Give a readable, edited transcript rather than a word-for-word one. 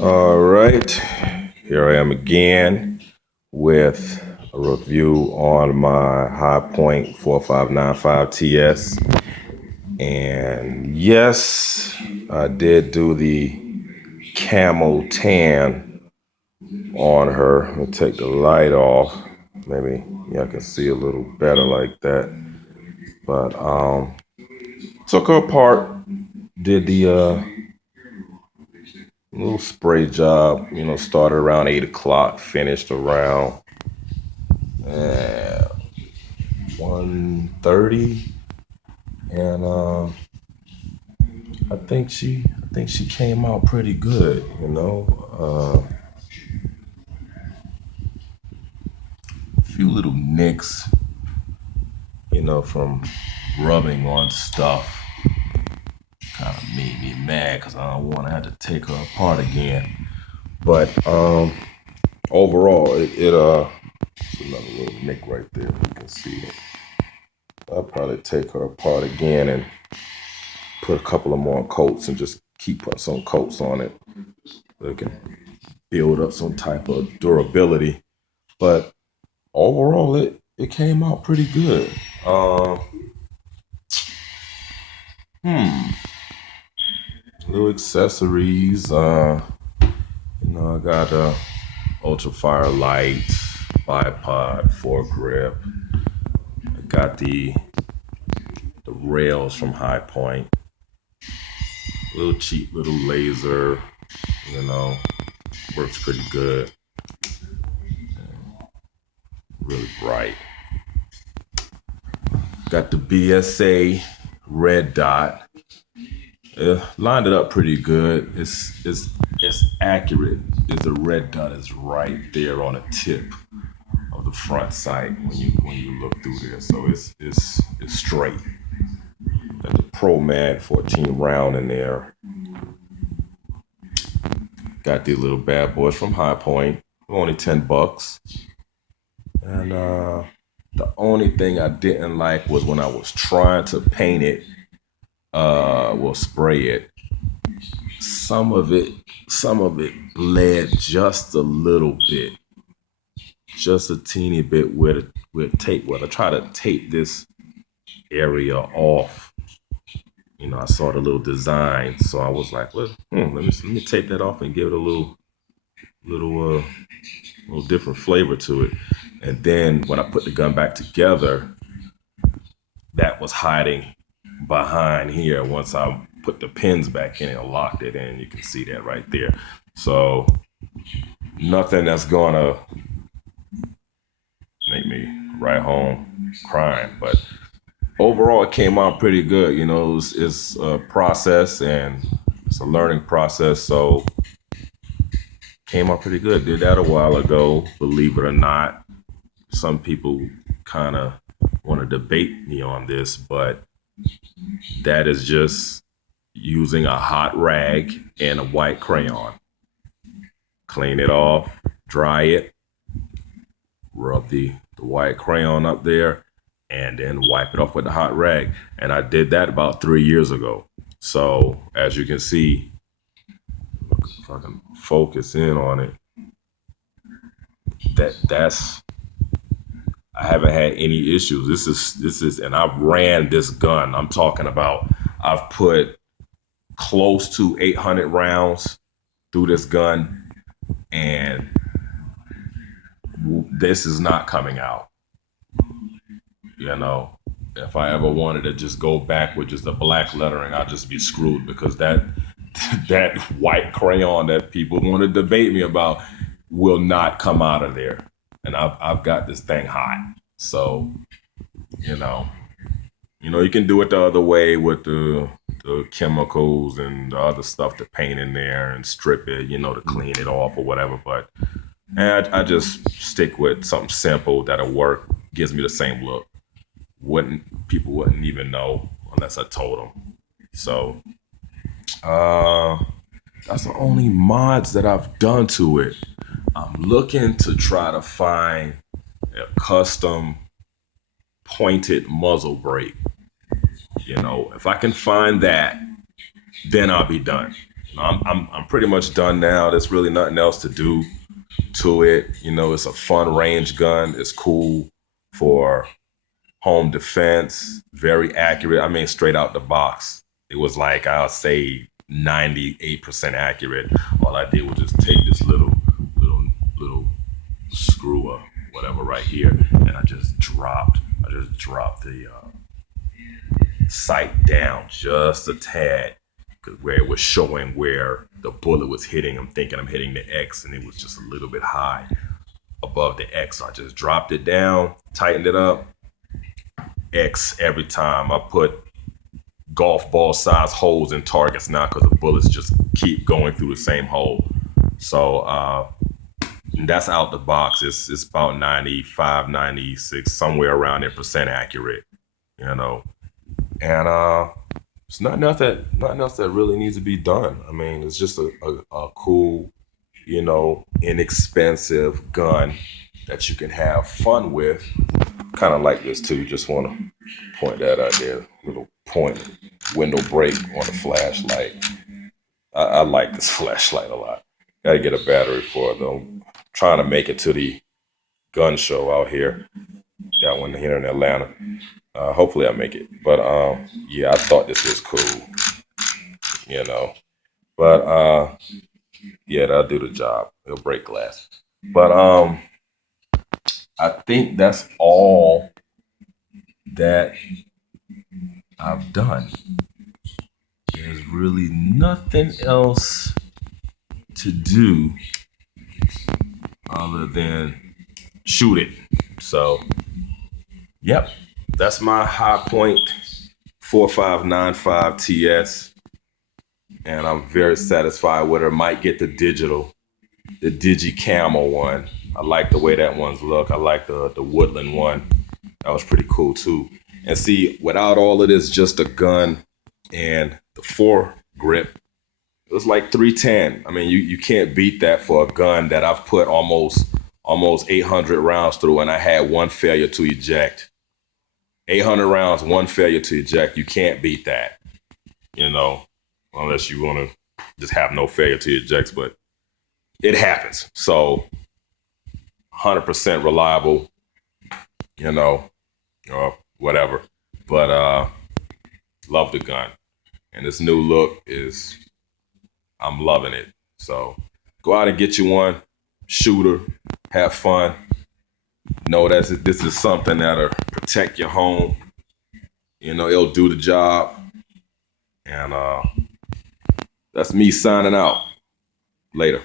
All right, here I am again with a review on my High Point 4595 TS. And yes, I did do the camel tan on her. Let me take the light off. Maybe y'all can see a little better like that. But took her apart, did the little spray job, started around 8 o'clock, finished around 1:30, and I think she came out pretty good. A few little nicks, from rubbing on stuff, kind of made me mad because I don't want to have to take her apart again. But overall, it's another little nick right there. You can see it. I'll probably take her apart again and put a couple of more coats and just keep putting some coats on it so it can build up some type of durability. But overall, it came out pretty good. Little accessories. I got a ultra fire light, bipod, foregrip. I got the rails from High Point. Little cheap little laser, you know, works pretty good. Really bright. Got the BSA red dot. Lined it up pretty good. It's accurate. The red dot is right there on the tip of the front sight when you look through there. So it's straight. Got the Pro Mag 14 round in there. Got these little bad boys from High Point. Only $10. And the only thing I didn't like was when I was trying to paint it, spray it. Some of it bled just a little bit, just a teeny bit with tape. Well, I try to tape this area off. I saw the little design, so I was like, well, let me tape that off and give it a little different flavor to it. And then when I put the gun back together, that was hiding behind here. Once I put the pins back in and locked it in, you can see that right there. So nothing that's gonna make me right home crying, but overall it came out pretty good. It's a process and it's a learning process, so came out pretty good. Did that a while ago, believe it or not. Some people kind of want to debate me on this, but that is just using a hot rag and a white crayon. Clean it off, dry it, rub the white crayon up there, and then wipe it off with the hot rag. And I did that about 3 years ago. So as you can see, if I can focus in on it, that's I haven't had any issues. This is, and I've ran this gun. I'm talking about I've put close to 800 rounds through this gun, and this is not coming out. If I ever wanted to just go back with just the black lettering, I'd just be screwed because that that white crayon that people want to debate me about will not come out of there. And I've got this thing hot. So, you can do it the other way with the chemicals and the other stuff to paint in there and strip it, to clean it off or whatever. But I just stick with something simple that'll work, gives me the same look. People wouldn't even know unless I told them. So that's the only mods that I've done to it. I'm looking to try to find a custom pointed muzzle brake. If I can find that, then I'll be done. I'm pretty much done now. There's really nothing else to do to it. It's a fun range gun. It's cool for home defense. Very accurate. I mean, straight out the box, it was like I'll say 98% accurate. All I did was just take this little screw or whatever right here, and I just dropped the sight down just a tad, because where it was showing where the bullet was hitting, I'm thinking I'm hitting the X, and it was just a little bit high above the X. So I just dropped it down, tightened it up. X every time. I put golf ball size holes in targets now because the bullets just keep going through the same hole. So that's out the box. It's about 95, 96, somewhere around there percent accurate, you know. And it's nothing else that really needs to be done. I mean, it's just a cool, inexpensive gun that you can have fun with. Kind of like this too. Just want to point that out there. Little point window break on the flashlight. I like this flashlight a lot. Got to get a battery for it though. Trying to make it to the gun show out here. Got one here in Atlanta. Hopefully I make it. But yeah, I thought this was cool. You know. But yeah, that'll do the job. It'll break glass. But I think that's all that I've done. There's really nothing else to do other than shoot it. So, yep, that's my High Point 4595 TS, and I'm very satisfied with her. Might get the Digi Camel one. I like the way that one's look. I like the Woodland one. That was pretty cool too. And see, without all of this, just a gun and the foregrip, it was like 310. I mean, you can't beat that for a gun that I've put almost 800 rounds through, and I had one failure to eject. 800 rounds, one failure to eject. You can't beat that, unless you want to just have no failure to eject. But it happens. So 100% reliable, or whatever. But love the gun, and this new look I'm loving it. So go out and get you one, shoot her, have fun. Know that this is something that'll protect your home. It'll do the job. And that's me signing out. Later.